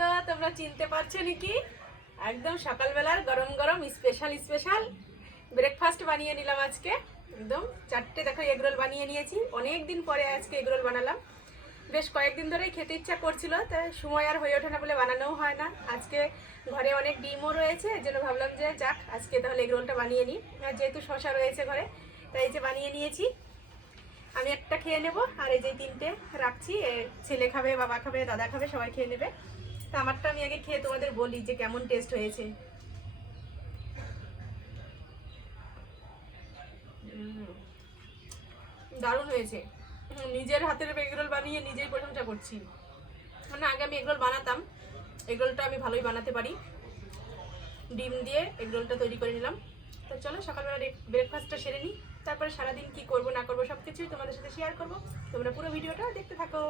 তো তোমরা চিনতে পারছ নাকি? একদম সকালবেলার গরম গরম স্পেশাল স্পেশাল ব্রেকফাস্ট বানিয়ে নিলাম আজকে। একদম চারটে দেখো এগরোল বানিয়ে নিয়েছি। অনেক দিন পরে আজকে এগরোল বানালাম। বেশ কয়েকদিন ধরেই খেতে ইচ্ছা করছিল তাই সময় আর হয়ে ওঠে না বলে বানানোও হয় না। আজকে ঘরে অনেক ডিমও রয়েছে, এর জন্য ভাবলাম যে যাক, আজকে তাহলে এগরোলটা বানিয়ে নিই। আর যেহেতু শশা রয়েছে ঘরে, তাই যে বানিয়ে নিয়েছি। আমি একটা খেয়ে নেব, আর এই যে তিনটে রাখছি ছেলে খাবে, বাবা খাবে, দাদা খাবে, সবাই খেয়ে নেবে। আমারটা আমি আগে খেয়ে তোমাদের বলি যে কেমন টেস্ট হয়েছে। দারুণ হয়েছে। নিজের হাতের এগরোল বানিয়ে নিজেই প্রশংসা করছি। মানে আগে আমি এগরোল বানাতাম, এগরোলটা আমি ভালোই বানাতে পারি। ডিম দিয়ে এগরোলটা তৈরি করে নিলাম। তো চলো, সকালবেলা ব্রেকফাস্টটা সেরে নিই। তারপরে সারাদিন কি করব, না করব সব কিছুই তোমাদের সাথে শেয়ার করব। তোমরা পুরো ভিডিওটা দেখতে থাকো।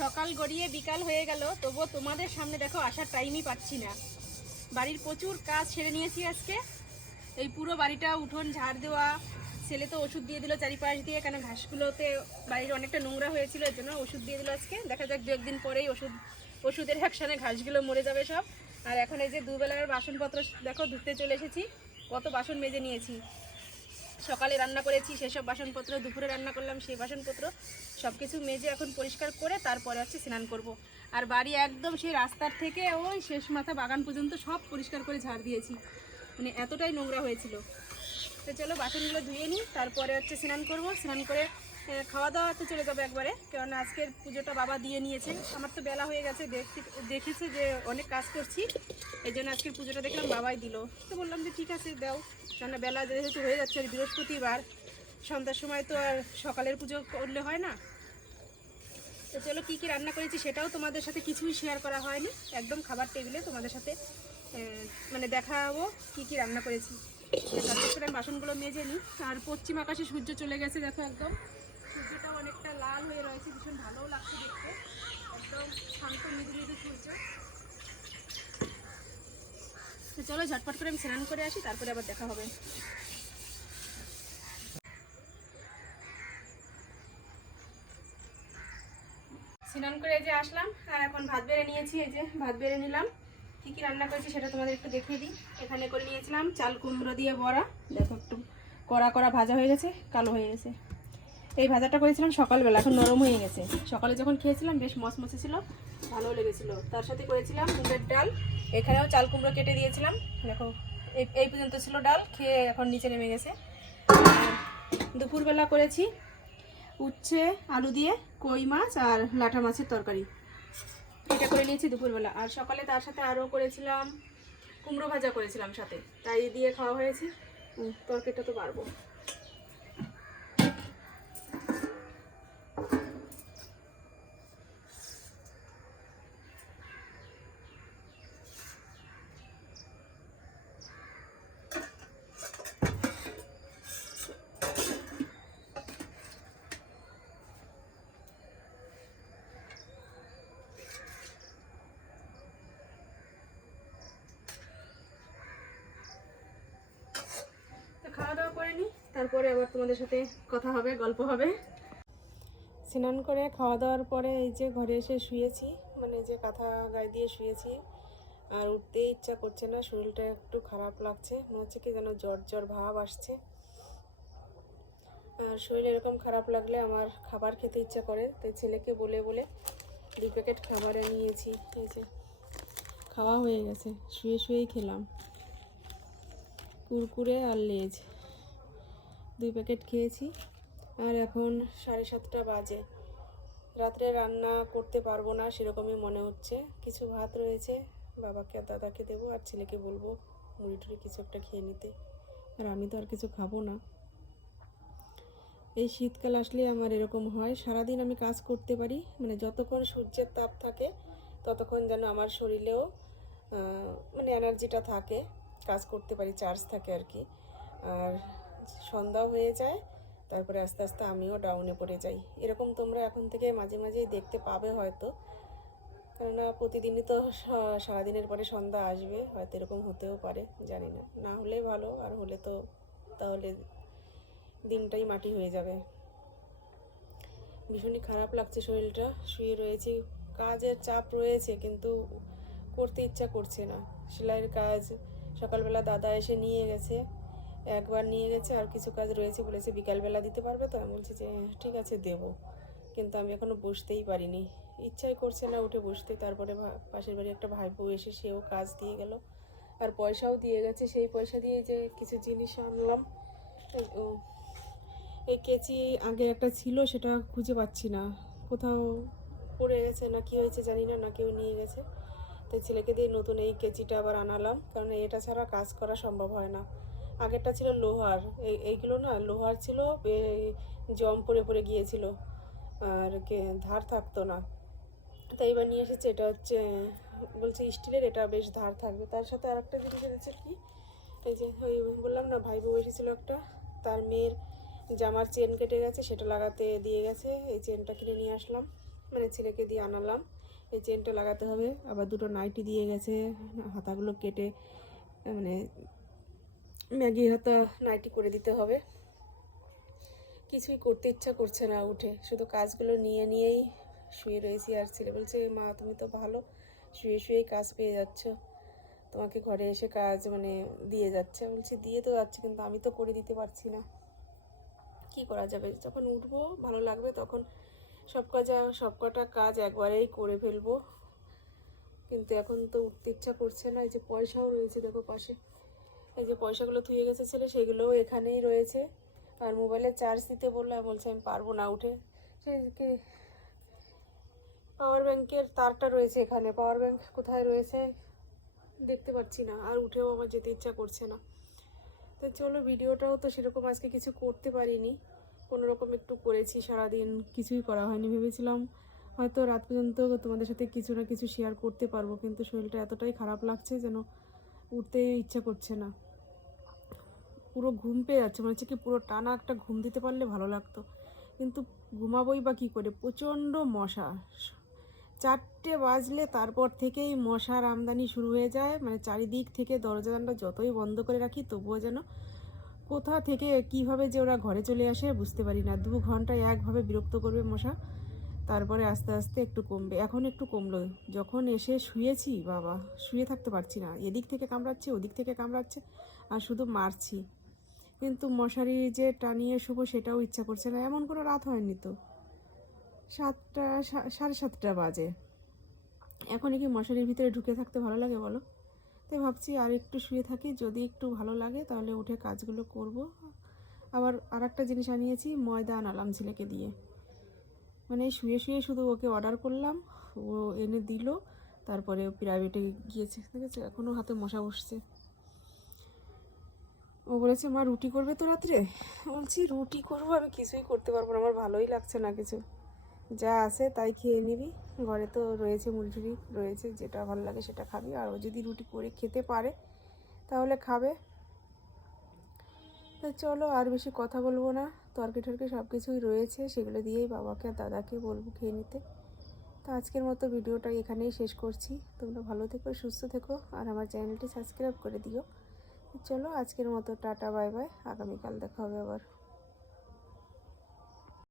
সকাল গড়িয়ে বিকাল হয়ে গেল, তবুও তোমাদের সামনে দেখো আসার টাইমই পাচ্ছি না। বাড়ির প্রচুর কাজ সেরে নিয়েছি আজকে। এই পুরো বাড়িটা উঠোন ঝাড় দেওয়া, ছেলে তো ওষুধ দিয়ে দিল চারিপাশ দিয়ে, কেন ঘাসগুলোতে বাড়ির অনেকটা নোংরা হয়েছিল, এর জন্য ওষুধ দিয়ে দিল আজকে। দেখা যাক দু একদিন পরেই ওষুধ, ওষুধের অ্যাকশানে ঘাসগুলো মরে যাবে সব। আর এখন এই যে দুবেলার বাসনপত্র, দেখো ধুতে চলে এসেছি। কত বাসন মেজে নিয়েছি। সকালে রান্না করেছি, সেসব বাসনপত্র, দুপুরে রান্না করলাম, সেই বাসনপত্র সব কিছু মেজে এখন পরিষ্কার করে তারপরে হচ্ছে স্নান করব। আর বাড়ি একদম সেই রাস্তার থেকে ওই শেষ মাথা বাগান পর্যন্ত সব পরিষ্কার করে ঝাড় দিয়েছি। মানে এতটাই নোংরা হয়েছিল। তো চলো বাসনগুলো ধুয়ে নিই, তারপরে হচ্ছে স্নান করব। স্নান করে খাওয়া দাওয়া তো চলে যাবে একবারে, কেননা আজকের পুজোটা বাবা দিয়ে নিয়েছে আমার তো বেলা হয়ে গেছে দেখেছে যে অনেক কাজ করছি, এই জন্য আজকের পুজোটা দেখলাম বাবাই দিল। তো বললাম যে ঠিক আছে, দাও। কেননা বেলা যেহেতু হয়ে যাচ্ছে আর বৃহস্পতিবার, সন্ধ্যার সময় তো আর সকালের পুজো করলে হয় না। তো চলো কী কী রান্না করেছি সেটাও তোমাদের সাথে কিছুই শেয়ার করা হয়নি। একদম খাবার টেবিলে তোমাদের সাথে মানে দেখাবো কী কী রান্না করেছি। তারপর বাসনগুলো মেজে নিই। আর পশ্চিম আকাশে সূর্য চলে গেছে, দেখো একদম। অনেকটা লাল হয়ে রয়েছে, ভীষণ ভালোও লাগছে দেখতে। একদম শান্ত, মৃদু মৃদু সূর্য। তো চলো, ঝটপট করে আমি স্নান করে আসি, তারপরে আবার দেখা হবে। স্নান করে যে আসলাম, আর এখন ভাত বেড়ে নিয়েছি, এই যে ভাত বেড়ে নিলাম। কী কী রান্না করেছি সেটা তোমাদের একটু দেখিয়ে দিই। এখানে করে নিয়েছিলাম চাল কুমড়ো দিয়ে বড়া। দেখো একটু কড়া কড়া ভাজা হয়ে গেছে, কালো হয়ে গেছে। এই ভাজাটা করেছিলাম সকালবেলা, এখন নরম হয়ে গেছে। সকালে যখন খেয়েছিলাম, বেশ মচমচে ছিল ভালো লেগেছিল। তার সাথে করেছিলাম মুগের ডাল, এখানেও চাল কুমড়ো কেটে দিয়েছিলাম। দেখো, এই পর্যন্ত ছিল ডাল, খেয়ে এখন নিচে নেমে গেছে। দুপুরবেলা করেছি উচ্ছে, আলু দিয়ে, কই মাছ আর লাটা মাছের তরকারি। এটা করে নিয়েছি দুপুরবেলা। আর সকালে তার সাথে আরও করেছিলাম, কুমড়ো ভাজা করেছিলাম সাথে। তাই দিয়ে খাওয়া হয়েছে। তরকারিটা তো পারব তো খাওয়া দাওয়া করে নিই তারপরে আবার তোমাদের সাথে কথা হবে, গল্প হবে। স্নান করে খাওয়া দাওয়ার পরে এই যে ঘরে এসে শুয়েছি মানে যে কাঁথা গায়ে দিয়ে শুয়েছি, আর উঠতে ইচ্ছা করছে না, শরীরটা একটু খারাপ লাগছে, মনে হচ্ছে কি যেন জ্বর জ্বর ভাব আসছে। আর শরীর এরকম খারাপ লাগলে আমার খাবার খেতে ইচ্ছা করে, তাই ছেলেকে বলে বলে দুই প্যাকেট খাবারে নিয়েছি, এই যে। খাওয়া হয়ে গেছে, শুয়ে শুয়েই খেলাম। কুরকুরে আর লেজ। দুই প্যাকেট খেয়েছি। আর এখন সাড়ে সাতটা বাজে। রাত্রে রান্না করতে পারব না, সেরকমই মনে হচ্ছে। কিছু ভাত রয়েছে, বাবাকে আর দাদাকে দেবো, আর ছেলেকে বলব মুড়ি টুড়ি কিছু একটা খেয়ে নিতে। আর আমি তো আর কিছু খাব না। এই শীতকাল আসলে আমার এরকম হয়, সারাদিন আমি কাজ করতে পারি মানে যতক্ষণ সূর্যের তাপ থাকে, ততক্ষণ যেন আমার শরীরেও মানে এনার্জিটা থাকে, কাজ করতে পারি চার্জ থাকে আর কি। আর সন্ধ্যা হয়ে যায়, তারপরে আস্তে আস্তে আমিও ডাউনে পড়ে যাই। এরকম তোমরা এখন থেকে মাঝে মাঝেই দেখতে পাবে হয়তো। কেননা প্রতিদিনই তো সারাদিনের পরে সন্ধ্যা আসবে, হয়তো এরকম হতেও পারে, জানি না। না হলে ভালো, আর হলে তো তাহলে দিনটাই মাটি হয়ে যাবে। ভীষণই খারাপ লাগছে শরীরটা, শুয়ে রয়েছি। কাজের চাপ রয়েছে, কিন্তু করতে ইচ্ছা করছে না। সেলাইয়ের কাজ সকালবেলা দাদা এসে নিয়ে গেছে। একবার নিয়ে গেছে আর কিছু কাজ রয়েছে বলেছে বিকালবেলা দিতে পারবে তো? আমি বলছি যে "হ্যাঁ, ঠিক আছে দেবো। কিন্তু আমি এখনও বসতেই পারিনি। ইচ্ছাই করছে না উঠে বসতে। তারপরে পাশের বাড়ি একটা ভাইপো এসে সেও কাজ দিয়ে গেল। আর পয়সাও দিয়ে গেছে। সেই পয়সা দিয়ে যে কিছু জিনিস আনলাম। এই- কেচি আগে একটা ছিল সেটা খুঁজে পাচ্ছি না। কোথাও পড়ে গেছে না কি হয়েছে জানি না না কেউ নিয়ে গেছে। তাই ছেলেকে দিয়ে নতুন এই কেচিটা আবার আনালাম। কারণ এটা ছাড়া কাজ করা সম্ভব হয় না। আগেরটা ছিল লোহার। এই, এইগুলো না লোহার ছিল জম পড়ে পড়ে গিয়েছিল। আর কে- ধার থাকতো না। তাই এবার নিয়ে এসেছে, এটা হচ্ছে, বলছে স্টিলের, এটা বেশ ধার থাকবে। তার সাথে আর একটা জিনিস এনেছে কি? এই যে, ওই বললাম না ভাই বউ এসেছিল একটা। তার মেয়ের জামার চেন কেটে গেছে, সেটা লাগাতে দিয়ে গেছে। এই চেনটা কিনে নিয়ে আসলাম। মানে ছেলেকে দিয়ে আনালাম। এই চেনটা লাগাতে হবে। আবার দুটো নাইটি দিয়ে গেছে, হাতাগুলো কেটে মানে ম্যাগি হাতা নাইটি করে দিতে হবে। কিছুই করতে ইচ্ছা করছে না উঠে। শুধু কাজগুলো নিয়ে নিয়েই শুয়ে রয়েছি আর ছেলে বলছে, মা, তুমি তো ভালো। শুয়ে শুয়েই কাজ পেয়ে যাচ্ছ। তোমাকে ঘরে এসে কাজ মানে দিয়ে যাচ্ছে। বলছি, দিয়ে তো যাচ্ছে, কিন্তু আমি তো করে দিতে পারছি না। কি করা যাবে? যখন উঠবো, ভালো লাগবে, তখন সব কাজ, সব কটা কাজ একবারেই করে ফেলব। কিন্তু এখন তো উঠতে ইচ্ছা করছে না। এই যে পয়সাও রয়েছে দেখো পাশে। এই যে পয়সাগুলো থুয়ে গেছে ছেলে, সেগুলোও এখানেই রয়েছে। আর মোবাইলে চার্জ দিতে বললে, আমি বলছি, আমি পারব না উঠে। সেদিকে পাওয়ার ব্যাংকের তারটা রয়েছে এখানে। পাওয়ার ব্যাংক কোথায় রয়েছে? দেখতে পাচ্ছি না। আর উঠেও আমার যেতে ইচ্ছা করছে না। তো চলো, ভিডিওটাও তো সেরকম আজকে কিছু করতে পারিনি। কোনো রকম একটু করেছি, সারাদিন কিছুই করা হয়নি ভেবেছিলাম। হয়তো রাত পর্যন্ত তোমাদের সাথে কিছু না কিছু শেয়ার করতে পারব, কিন্তু শরীরটা এতটাই খারাপ লাগছে যেন উঠতে ইচ্ছা করছে না। পুরো ঘুম পেয়ে যাচ্ছে। মনে হচ্ছে কি পুরো টানা একটা ঘুম দিতে পারলে ভালো লাগতো। কিন্তু ঘুমাবোই বা কী করে? প্রচণ্ড মশা। চারটে বাজলে তারপর থেকেই মশার আমদানি শুরু হয়ে যায়। মানে চারিদিক থেকে দরজা জানলা যতই বন্ধ করে রাখি, তবুও যেন কোথা থেকে কীভাবে যে ওরা ঘরে চলে আসে বুঝতে পারি না। দু ঘন্টায় একভাবে বিরক্ত করবে মশা, তারপরে আস্তে আস্তে একটু কমবে। এখন একটু কমলো। যখন এসে শুয়েছি, বাবা, শুয়ে থাকতে পারছি না। এদিক থেকে কামড়াচ্ছে, ওদিক থেকে কামড়াচ্ছে, আর শুধু মারছি। কিন্তু মশারি যে টানিয়ে শুবো সেটাও ইচ্ছা করছে না। এমন কোনো রাত হয়নি তো। সাতটা সাড়ে সাতটা বাজে। এখনই কি মশারির ভিতরে ঢুকে থাকতে ভালো লাগে বলো? তাই ভাবছি আর একটু শুয়ে থাকি, যদি একটু ভালো লাগে তাহলে উঠে কাজগুলো করব। আবার আর একটা জিনিস আনিয়েছি, ময়দা আনালাম ছেলেকে দিয়ে। মানে শুয়ে শুয়ে শুধু ওকে অর্ডার করলাম, ও এনে দিল, তারপরে প্রাইভেটে গিয়েছে, ঠিক আছে? এখনও হাতে মশা বসছে। ও বলেছে, মা, রুটি করবে তো রাত্রে? বলছি, রুটি করব, আমি কিছুই করতে পারব না, আমার ভালোই লাগছে না কিছু। যা আছে তাই খেয়ে নিবি। ঘরে তো রয়েছে মুড়ি রয়েছে, যেটা ভালো লাগে সেটা খাবি। আর ও যদি রুটি করে খেতে পারে, তাহলে খাবে। তো চলো, আর বেশি কথা বলব না। তর্কে টর্কে সব কিছুই রয়েছে, সেগুলো দিয়েই বাবাকে আর দাদাকে বলব খেয়ে নিতে। তো আজকের মতো ভিডিওটা এখানেই শেষ করছি। তোমরা ভালো থেকো, সুস্থ থেকো, আর আমার চ্যানেলটি সাবস্ক্রাইব করে দিও। চলো আজকের মতো টাটা বাই বাই। আগামীকাল দেখা হবে আবার।